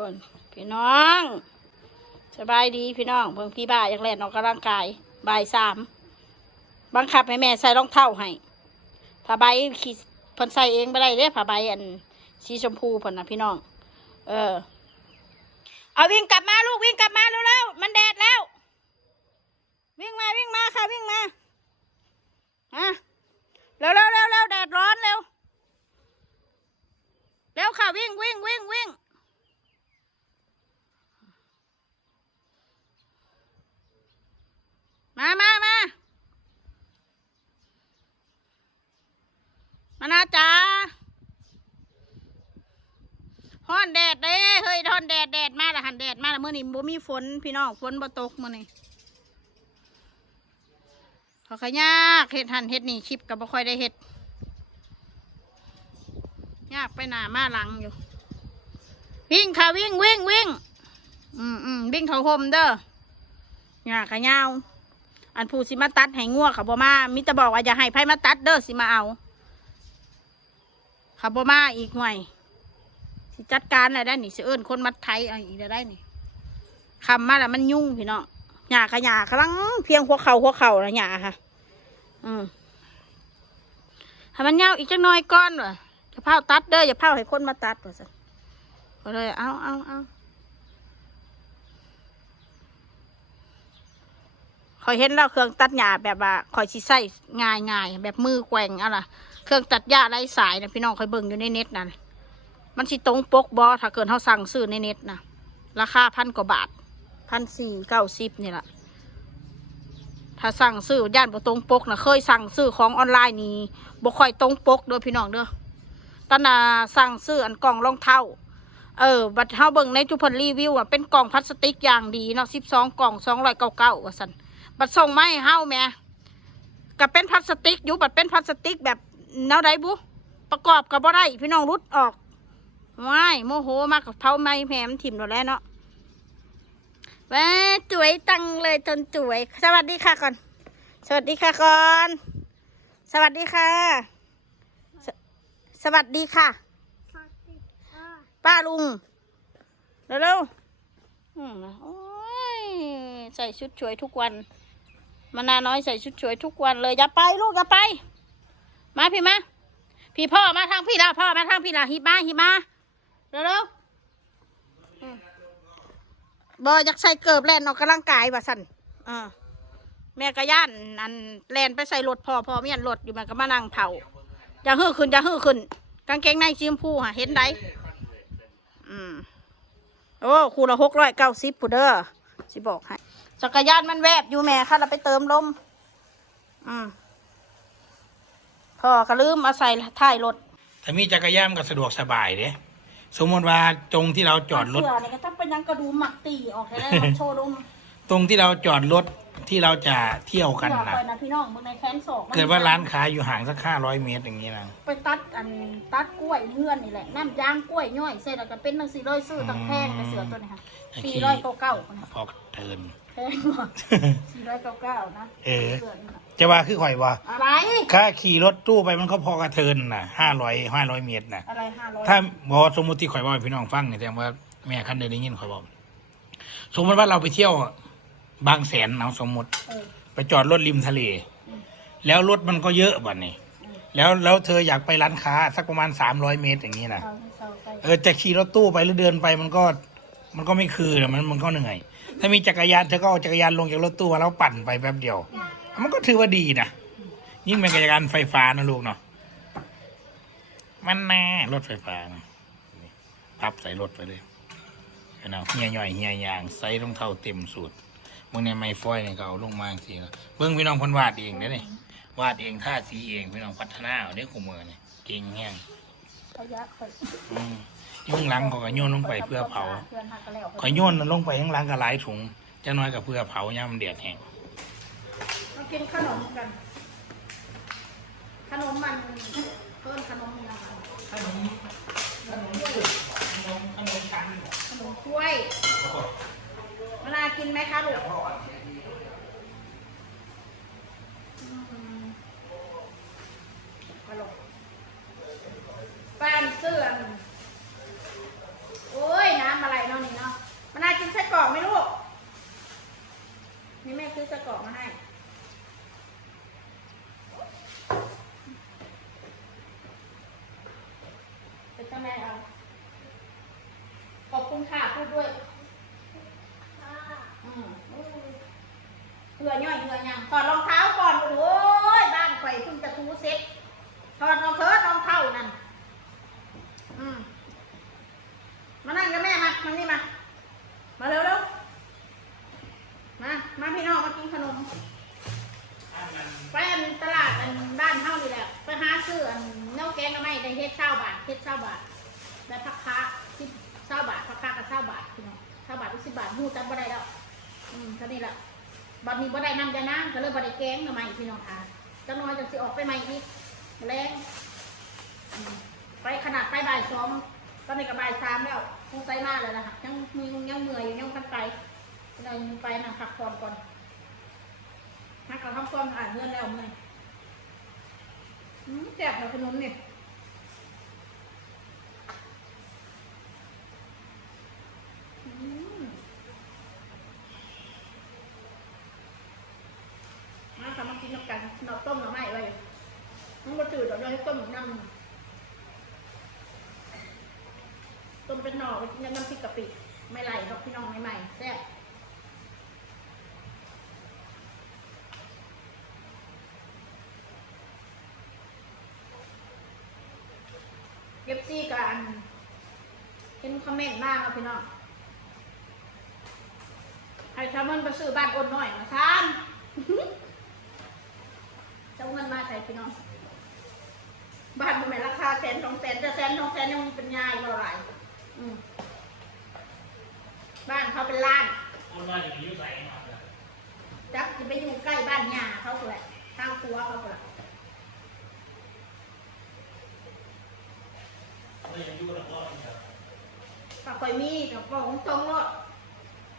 คนพี่น้อง สบายดีพี่น้องเพิ่งพี่บ่าอยากเล่นออกกำลังกายบ่ายสามบังคับให้แม่ใส่รองเท้าให้ผ้าใบขี่เพิ่นใส่เองไม่ได้เด้ผ้าใบอันสีชมพูพิ่นนะพี่น้อง เออ เอาวิ่งกลับมาลูกวิ่งกลับมาเร็วๆมันแดดแล้ว วิ่งมาวิ่งมาค่ะวิ่งมาฮะเร็วเร็วเร็วเร็วแดดร้อนเร็วเร็วค่ะวิ่งวิ่งวิ่งวิ่งมามามามานาจ๋าฮ้อนแดดเด้เฮ้ยฮ้อนแดดแดดมาละหันแดด เมื่อนี้บ่มีฝนพี่น้องฝนบ่ตกมื่อนี้เขาขยากเห็ดหันเห็ดนี่คลิปกับบ่ค่อยได้เห็ดยากไปหน้ามาหลังอยู่ วิ่งค่ะวิ่งวิ่งวิ่งอืมอืมวิ่งเขาโฮมเด้อยากขยาวอันผู้สิมาตัดให้งัวขาบ่มามิตรบอกว่าอย่าให้ไผมาตัดเด้อสิมาเอาขาบ่มาอีกหน่อยสิจัดการอะไรได้นี่สิเอิ้นคนมัดไทยเอาอีกได้นี่ คำมาแล้วมันยุ่งพี่น้องหญ้าขยากำลังเพียงหัวเข่าหัวเข่านะหญ้าค่ะ อืมให้มันยาวอีกจักน่อยก้อนวะอย่าเผาตัดเด้ออย่าเผาให้คนมาตัดวะสิก็เลยเอาเอาเอาคอยเห็นแล้วเครื่องตัดหญ้าแบบว่าคอยชิใส่ง่ายง่ายแบบมือแกว่งเอะไรเครื่องตัดหญ้าไร้สายนะพี่น้องคอยเบิ่งอยู่ในเน็ตนั่นมันสิตรงปกบอถ้าเกิดเขาสั่งซื้อในเน็ตนะราคาพันกว่าบาท พันสี่เก้าสิบนี่แหละถ้าสั่งซื้อย่านบ่ตรงปกนะเคยสั่งซื้อของออนไลน์นี่บ่ค่อยตรงปกเด้อพี่น้องเด้อตอนน่ะสั่งซื้ออันกล่องรองเท้าเออ บัดเฮาเบิ่งในจุพันรีวิวอะเป็นกล่องพลาสติกอย่างดีเนาะสิบสองกล่องสองร้อยเก้าเก้าว่าสันบัดส่งมาให้เฮาแม่ก็เป็นพลาสติกอยู่บัดเป็นพลาสติกแบบแนวใดบุประกอบกับบ่ได้พี่น้องรุดออกว้ายโมโหมากกับเผาไม้แหมถิ่มแล้วแล้วเนาะ ว้าสวยตังเลยจนสวย สวัสดีค่ะก่อน สวัสดีค่ะก่อน สวัสดีค่ะสสวัสดีค่ะ ป้าลุงเร็วๆอืมโอ้ยใส่ชุดสวยทุกวัน มานาน้อยใส่ชุดสวยทุกวันเลย อย่าไปลูกอย่าไป มาพี่มา พี่พ่อมาทางพี่ละพ่อมาทางพี่ละหิบมาหิบมาเร็วๆ บออยากใส่เกิบแล่นออกกำลังกายว่าสันอ่าแม่กระย่านอันแล่นไปใส่รถพอพอเมียนรถอยู่มันก็มานั่งเผาจะฮื้อขึ้นจะฮื้อขึ้น กางเกงในสีชมพูฮะเห็นไดอืมโอ้คูละหกร้อยเก้าสิบผู้เด้อสิบอกให้จักรยานมันแวบอยู่แม่ค่ะเราไปเติมลมอืมพ่อก็ลืมเอาใส่ท้ายรถถ้ามีจักรยานก็สะดวกสบายเด้ สมมติว่าตรงที่เราจอดรถ เสือเนี่ยก็ต้องเป็นยังกระดูมหมักตีออกให้ได้มันโชว์ลมตรงที่เราจอดรถที่เราจะเที่ยวกันเสือนะคอยนะพี่น้องมึงในแคนศอกมันเกิดว่าร้านค้าอยู่ห่างสักห้าร้อยเมตรอย่างนี้นะ ไปตัดอันตัดกล้วยเงื่อนนี่แหละน้ำยางกล้วยย่อยเสร็จแล้วก็เป็นหนังสี่ร้อยซื้อตั้งแพงในเสือตัวนี้ค่ะสี่ร้อยเก้าเก้านะพอเทินแพงกว่าสี่ร้อยเก้าเก้านะเออสืนี่น่ะจะว่าคือข่อยว่าอะไร ค่าขี่รถตู้ไปมันก็พอกระเทินนะห้าร้อยห้าร้อยเมตรนะอะไรห้าร้อยถ้าบอกสมมติที่ข่อยบอกให้พี่น้องฟังเนี่ยแสดงว่าแม่คันเดินได้ยินข่อยบอกสมมติว่าเราไปเที่ยวบางแสนเอาสมมติ เออ ไปจอดรถริมทะเล อืม แล้วรถมันก็เยอะบัดนี้อืมแล้วแล้วเธออยากไปร้านค้าสักประมาณสามร้อยเมตรอย่างนี้นะ เอาให้เศร้าไปเออจะขี่รถตู้ไปหรือเดินไปมันก็ มันก็ไม่คือนะมันมันก็เหนื่อย ถ้ามีจักรยานเธอก็เอาจักรยานลงจากรถตู้มาแล้วปั่นไปแป๊บเดียว มันก็ถือว่าดีนะยิ่งเป็นจักรยานไฟฟ้านะลูกเนาะมันแน่รถไฟฟ้านะนี่พับใส่รถไปเลยเอาเนาะเฮียย่อยเฮียยางใส่รองเท้าเต็มสูตรมึงในไม้ฟอยเนี่ยก็เอาลงมาสิแล้วเบิ้งพี่น้องเพันวาดเองเด้อนี่วาดเองท่าสีเองพี่น้องพัฒนาเอาเด้อคู่มือเนี่ยเก่งแห้งเขายักษ์ เขาอืมยุ่งหลังเขาก็โยนลงไปเพื่อเผาเพื่อนหักกันแล้วขอยโยนลงไปข้างหล่างก็หลายถุงจะน้อยกับเพื่อเผาย่ามนเดือดแห้งมากินขนมกัน ขนมมันเพิ่มขนมยังไงขนมขนมขนมขนมกันขนมกล้วยเวลากินไหมคะลูกอืมฮัลโหลป้นเสื่อ กรอกไหมลูก นี่แม่ซื้อส้กรอกมาให้ เป็จ้งแม่เอา ขอบคุณค่ะพูดด้วยเหงื่อย่อยเหงื่อยังถอดรองเท้าก่อนโอ้ยบ้านไข่อยเพิ่งจะทูเซ็ตถอดรองเท้ารองเท้านั่นมมานั่งกับแม่มามานี่มา มาเร็วเร็วมา มาพี่น้องมากินขนม ไปอันตลาดอันบ้านเฮานี่แหละ ไปหาซื้ออันเนื้อแกงก็ไม่ได้เฮ็ดเช้าบาทเฮ็ดเช้าบาทแล้วพักค้าสิบเช้าบาทพักค้ากับเช้าบาทพี่น้องเช้าบาทหรือสิบบาทหูจัดบ่ได้แล้ว อืมเท่านี้ละบัดนี้บ่ได้นำยานะก็เลยบ่ได้แกงก็ไม่พี่น้องค่ะจังน้อยจะสิออกไปใหม่อีกแรงไปขนาดไปบ่ายสองตอนนี้ก็บ่ายสามแล้ว คงใส่มากเลยนะคะยังมียังเมื่อยอยู่ยังพันไปเลยไปนั่งพักผ่อนก่อนนักกับข้าวต้มอ่านเพื่อนแล้วมั้ยอืมแซ่บเรอขนมเนี่ยมาค่ะมากินน้ำกันหน่อต้มหน่อไม้ไว้มันก็จืดเดี๋ยวเราให้ต้มน้ำ ต้มเป็นหน่อไว้กินกับน้ำพริกกะปิไม่ไหลหรอกพี่น้องใหม่ๆแซ่บเอฟซีกันเห็นคอมเมนต์มากครับพี่น้องให้ชาวมันไปซื้อบ้านอนหน่อยมาซ้ำจะเอาเงินมาใส่พี่น้อง บ้านมันไม่ราคาแสนสองแสนจะแสนสองแสนยังเป็นยายเท่าไหร่ บ้านเขาเป็นล้านคนว่าจะไปยุ่งใส่มาเลยจักจะไปอยู่ใกล้บ้านยาเขาก็แหละข้างครัวเขาก็แหละไม่ยังยุ่งแล้วก็เนี่ยก็คอยมีกับบอกตรงๆว่า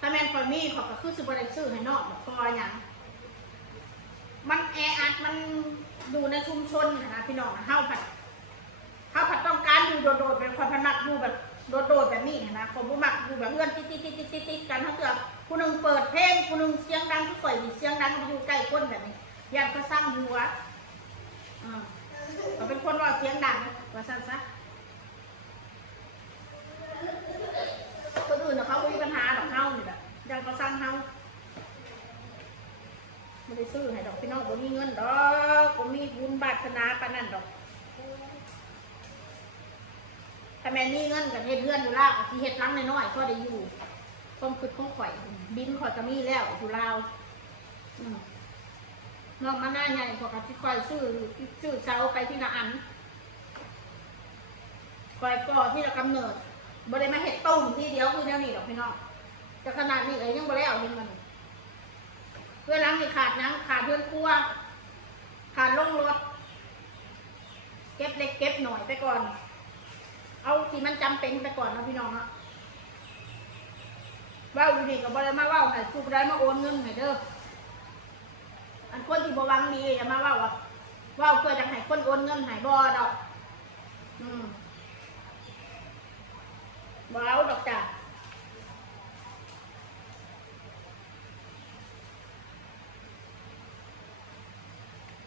ถ้าแม่นคอยมีเขาก็คือซื้อบริซื้อให้นอกแบบคอยอย่างมันแออัดมันอยู่ในชุมชนนะนะพี่น้องนะเฮาผัดเฮาผัดต้องการอยู่โดดๆเป็นคนพันมักอยู่แบบ โดดๆแบบนี้นะคนผู้มักอยู่แบบเพื่อนติดติดติดติดติดติดกันเขาเถื่อผู้หนึ่งเปิดเพลงผู้หนึ่งเสียงดังผู้ข่อยมีเสียงดังอยู่ใกล้คนแบบนี้ยากก็สร้างหัวอ่าเขาเป็นคนว่าเสียงดังว่าสั้นซะคนอื่นเขาไม่มีปัญหาดอกเฮานี่แหละยังก็สร้างเฮาไม่ได้ซื้อให้ดอกพี่น้องผมมีเงินดอกผมมีบุญบาสนาปานนั่นดอก ถ้าแม่นี่เงินกับเฮ็ดเรือนอยู่ลาวที่เฮ็ดหลังน้อยๆก็ได้อยู่ความคิดของข่อย บินข่อยก็มีแล้วอยู่ลาวอืมนองมาหน้าใหญ่กว่ากับที่ข่อยซื้อซื้อเสาไปที่ละอันข่อยก่อที่ละกำเนิดบริมาเห็ดต้มทีเดียวคือแนวนี้ดอกพี่น้องจะขนาดนี้เลยยังบริเอาเห็นมันเพื่อล้างนี่ขาดนังขาดเพื่อนครัวขาดลงรถ เก็บเล็กเก็บหน่อยไปก่อน เอาที่มันจำเป็นไปก่อนนะพี่น้องนะว่าอยู่นี่กับบริมาว่าให้ทุกได้มาโอนเงินให้เด้ออันคนที่บวังดีอย่ามาว่าว่าว่าเพื่อจะให้คนโอนเงินให้บ่ดอก อืมบ่เอาดอกจ้ะ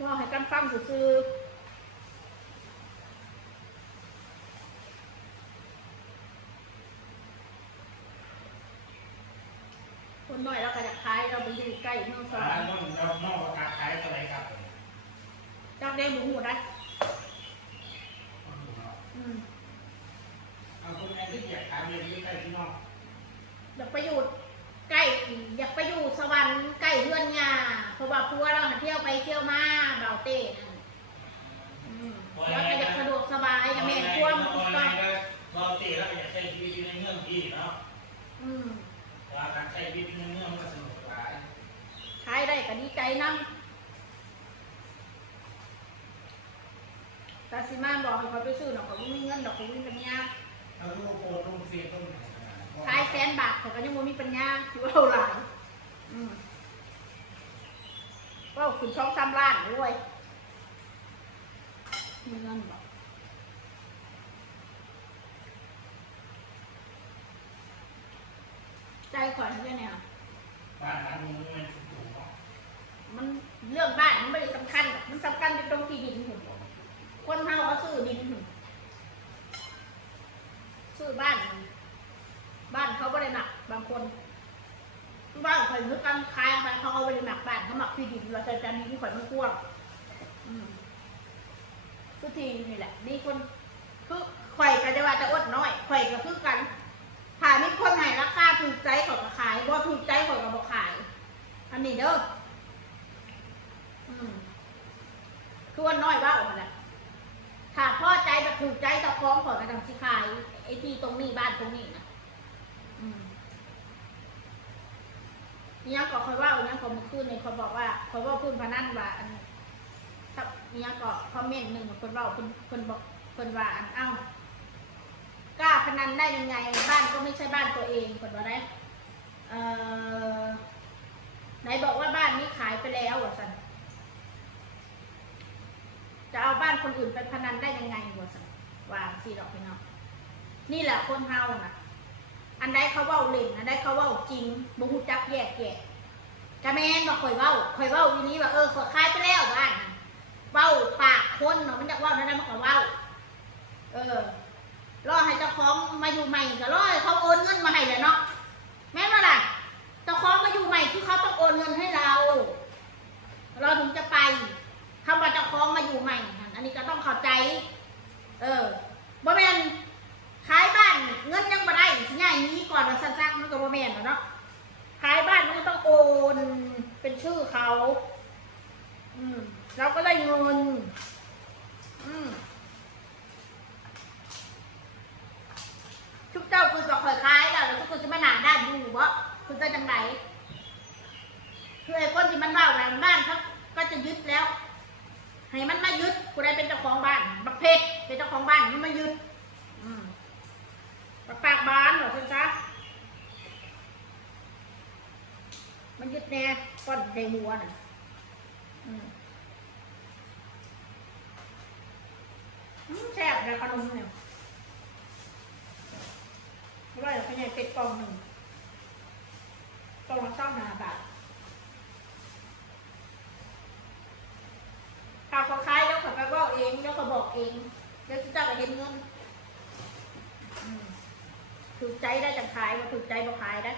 ว่าให้กันฟังซื่อ คนน้อยเราก็จะขายเราไปอยู่ใกล้เมืองสวอ่ารรค์น้องเราน้องประกาศขายอะไรครับจักได้หมูหมูได้อืมเอาคนไหนที่อยากขายเรียนที่ใกล้ที่นอกอยากไปอยู่ใกล้อยากไปอยู่สวรรค์ใกล้เพื่อนยาเพราะว่าพัวเราหาเที่ยวไปเที่ยวมาเบาเต้นั่นอืมแล้วก็อยากสะดวกสบายกับแม่พัวมันอถูอกนไลต้องน์ก็เราตีแล้วก็อยากใช้ชีวิตในเมืองที่เนาะอืม ว่าการใช้ชีวิตในเมืองมันก็สนุกหลายขายได้ก็ดีใจนั่งตาซิมาบอกให้เขาไปซื้อหนอกเขาไม่มีเงินดอกเขาไม่มีปัญญาถ้าลูกโคลูกเสียต้นขายแสนบาทเขาก็ยังไม่มีปัญญาถือว่าเราหลายอืมก็คุณช่องสามล้านด้วยมีเงินบอก ใจขวัญด้วยเนี่ย บ้านนั้นมันมันถูกเนาะมันเรื่องบ้านมันไม่ได้สำคัญหรอกมันสำคัญที่ตรงที่ดินหุ่นคนเฮาเขาซื้อดินหุ่นซื้อบ้าน บ้านคนที่บ้านข่อยนึกกันคายไปเขาเอาไปหมักบ้านเขาหมักที่ดินเราจะจะมีที่ข่อยมันกว้างอืมทุกทีนี่แหละมีคนคือข่อยก็จะว่าจะอดน้อยข่อยก็คือกัน ถ้ามีคนไหนราคาถูกใจขอยก็ขายบ่ถูกใจขอยก็บ่ขาย อันนี้เด้ออืมคือว่าน้อยว่าออกมาแหละถ้าพ่อใจจะถูกใจจะคล้องขอยกระดังสิขายไอ้ที่ตรงนี้บ้านตรงนี้นะอืมเนี่ยก็คอยว่าเนี่ยเขามาขึ้นเนี่ยเขาบอกว่าเขาว่าพูดพนันว่าอันถ้เนี่ยก็คอมเมนต์หนึ่งคนว่าคนคนบอกคนว่าอันเอ้า กล้าพนันได้ยังไง บ้านก็ไม่ใช่บ้านตัวเองคนว่าได้เอ่อไหนบอกว่าบ้านนี้ขายไปแล้วอะสันจะเอาบ้านคนอื่นไปพนันได้ยังไงวะสันวางสิดอกพี่น้องนี่แหละคนเฮาน่ะ อันใดเขาเว้าเล่นอันใดเขาเว้าจริงบ่ฮู้จักแยกแยะกะแมนบ่ข่อยเว้าข่อยเว้าทีนี้ว่าเออข่อยขายไปแล้วบ้านเว้าปากคนเนาะมันจะเว้านั่นมันก็เว้า เออ ของมาอยู่ใหม่ก็รอให้เขาโอนเงินมาให้แหละเนาะแม่นบ่ล่ะเจ้าของมาอยู่ใหม่คือเขาต้องโอนเงินให้เรา เราถึงจะไปคำว่าเจะคล้าของมาอยู่ใหม่ อันนี้ก็ต้องเข้าใจ เออบ่แมนขายบ้านเงินยังบ่ได้สิง่ายนี้ก่อนว่าสั้นๆมันก็บ่แมนเนาะขายบ้านมันก็ต้องโอนเป็นชื่อเขา อืมเราก็ได้เงิน อืมชุบเจ้าคือจะคอยขายแล้วแล้วทุกคนจะมาหนาด้านอยู่วะคือจะจังไหน คือไอ้คนที่มันเล่าหลังบ้านเขาก็จะยึดแล้ว ให้มัน มายึดกูได้เป็นเจ้าของบ้าน บักเพชรเป็นเจ้าของบ้านมันมายึดอืมบักปากบ้านเหรอคุณจ๊ะมันยึดแน่ก้อนในหัวน่ะแซ่บเลยขนมเนี่ยอร่อยขยายเป็ดกล่องหนึ่งกล่องละเก้าหาบาท ถ้าเขาขายแล้วเขาไปบอกเองแล้ว เอกเองแล้วจะจะเห็นเงินอืมถูกใจได้จากขายมาถูกใจมาขายได้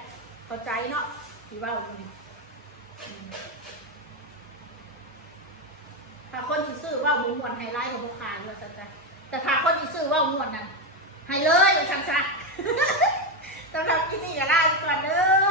เข้าใจเนาะที่ว่าถ้าคนที่ซื้อว่าหมูหมวนไฮไลท์ของบุคายว่าสัจจะแต่ถ้าคนที่ซื้อว่าหมวนนั่นให้เลยสั่งซะสำหรับที่นี่ก็ลาไปก่อนเด้อ